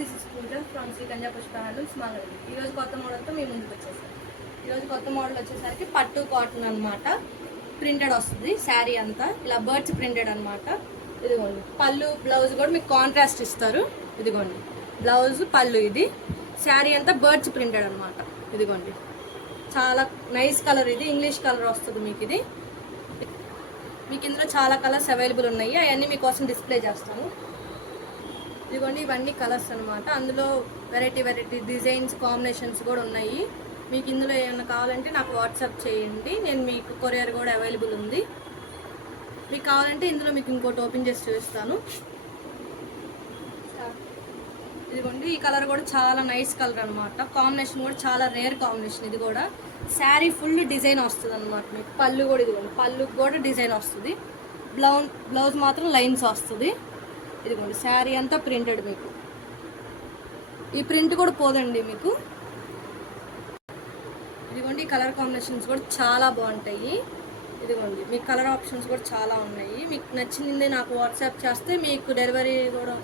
This is Pooja from Sri Kanya Pushpa handlooms Mangalagiri. ఈరోజు కొత్త మోడల్తో మీ ముందుకు వచ్చేసాను. ఈరోజు కొత్త మోడల్ వచ్చేసరికి పట్టు కాటన్ అనమాట. ప్రింటెడ్ వస్తుంది శారీ అంతా ఇలా బర్డ్స్ ప్రింటెడ్ అనమాట. ఇదిగోండి పళ్ళు బ్లౌజ్ కూడా మీకు కాంట్రాస్ట్ ఇస్తారు. ఇదిగోండి బ్లౌజ్ పళ్ళు, ఇది శారీ అంతా బర్డ్స్ ప్రింటెడ్ అనమాట. ఇదిగోండి చాలా నైస్ కలర్, ఇది ఇంగ్లీష్ కలర్ వస్తుంది మీకు. ఇది మీకు ఇందులో చాలా కలర్స్ అవైలబుల్ ఉన్నాయి, అవన్నీ మీకోసం డిస్ప్లే చేస్తాను. ఇదిగోండి ఇవన్నీ కలర్స్ అనమాట. అందులో వెరైటీ డిజైన్స్ కాంబినేషన్స్ కూడా ఉన్నాయి. మీకు ఇందులో ఏమైనా కావాలంటే నాకు వాట్సాప్ చేయండి, నేను మీకు కొరియర్ కూడా అవైలబుల్ ఉంది. మీకు కావాలంటే ఇందులో మీకు ఇంకోటి ఓపెన్ చేసి చూపిస్తాను. ఇదిగోండి ఈ కలర్ కూడా చాలా నైస్ కలర్ అనమాట. కాంబినేషన్ కూడా చాలా రేర్ కాంబినేషన్. ఇది కూడా శారీ ఫుల్ డిజైన్ వస్తుంది అనమాట. మీకు పళ్ళు కూడా ఇదిగోండి పళ్ళుకి కూడా డిజైన్ వస్తుంది. బ్లౌజ్ మాత్రం లైన్స్ వస్తుంది. ఇదిగోండి శారీ అంతా ప్రింటెడ్. మీకు ఈ ప్రింట్ కూడా పోదండి మీకు. ఇదిగోండి ఈ కలర్ కాంబినేషన్స్ కూడా చాలా బాగుంటాయి. ఇదిగోండి మీకు కలర్ ఆప్షన్స్ కూడా చాలా ఉన్నాయి. మీకు నచ్చింది నాకు వాట్సాప్ చేస్తే మీకు డెలివరీ కూడా